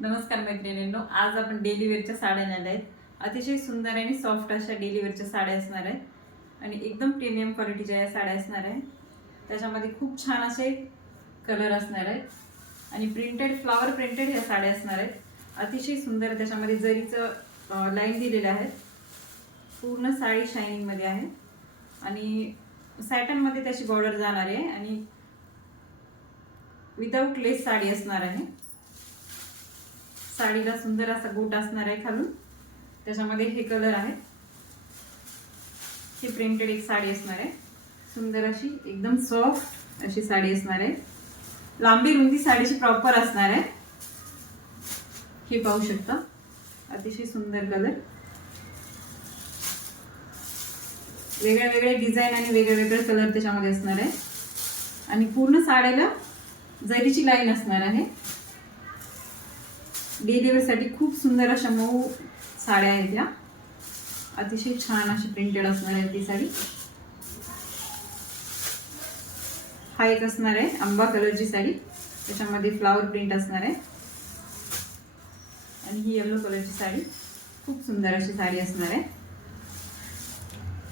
नमस्कार मैत्रिणींनो, आज आपण डेली वेअरच्या साड्या आणल्या आहेत. अतिशय सुंदर आणि सॉफ्ट अशा डेली वेअरच्या साड्या असणार आहेत आणि एकदम प्रीमियम क्वालिटीच्या या साड्या असणार आहेत. त्याच्यामध्ये खूप छान असे कलर असणार आहेत आणि प्रिंटेड फ्लावर प्रिंटेड ह्या साड्या असणार आहेत. अतिशय सुंदर त्याच्यामध्ये जरीचं लाईन दिलेल्या आहेत. पूर्ण साडी शायनिंगमध्ये आहे आणि सॅटनमध्ये त्याची बॉर्डर जाणार आहे आणि विदाउट लेस साडी असणार आहे. साडीला सुंदर असा गोट असणार आहे खालून. त्याच्यामध्ये हे कलर आहे. ही प्रिंटेड एक साडी असणार आहे. सुंदर अशी एकदम सॉफ्ट अशी साडी असणार आहे. लांबी रुंदी साडीची प्रॉपर असणार आहे. हे पाहू शकता, अतिशय सुंदर कलर. वेगळे वेगळे डिझाइन आणि वेगळे वेगळे कलर त्याच्यामध्ये असणार आहे आणि पूर्ण साडीला जरीची लाईन असणार आहे. डेली वेअरसाठी खूप सुंदर अशा मऊ साड्या आहेत या. अतिशय छान अशी प्रिंटेड असणार आहे ती साडी. हा एक असणार आहे आंबा कलरची साडी, त्याच्यामध्ये फ्लावर प्रिंट असणार आहे आणि ही येलो कलरची साडी. खूप सुंदर अशी साडी असणार आहे.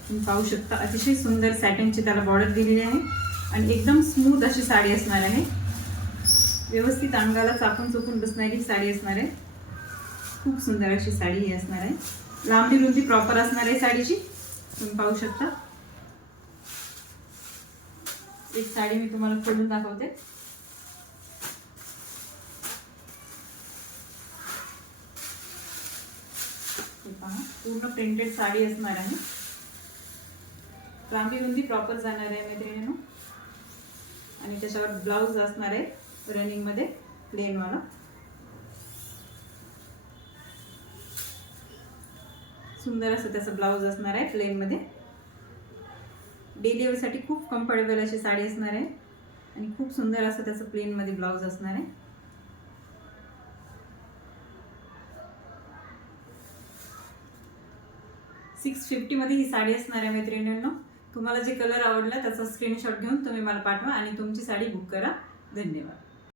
तुम्ही पाहू शकता, अतिशय सुंदर सॅटिनची त्याला बॉर्डर दिलेली आहे आणि एकदम स्मूथ अशी साडी असणार आहे. व्यवस्थित अंगाला चापून चोपून बसणारी साडी असणार आहे. खूप सुंदर अशी साडी ही असणार आहे. लांबी रुंदी प्रॉपर असणार आहे साडीची. तुम्ही पाहू शकता. एक साडी मी तुम्हाला खोलून दाखवते. पहा, पूर्ण प्रिंटेड साडी असणार आहे. लांबी रुंदी प्रॉपर जाणार आहे मैत्रिणींनो आणि त्याच्यावर ब्लाउज असणार आहे रनिंग मध्ये प्लेन वाला. सुंदर असं त्याचं ब्लाउज असणार आहे प्लेन मध्ये. डेली वेअर साठी खूप कम्फर्टेबल अशी साडी असणार आहे आणि खूप सुंदर असं त्याचं प्लेन मध्ये ब्लाउज असणार आहे. $650 मध्ये ही साडी असणार आहे मैत्रिणींनो. तुम्हाला जे कलर आवडला त्याचा स्क्रीनशॉट घेऊन तुम्ही मला पाठवा आणि तुमची साडी बुक करा. धन्यवाद.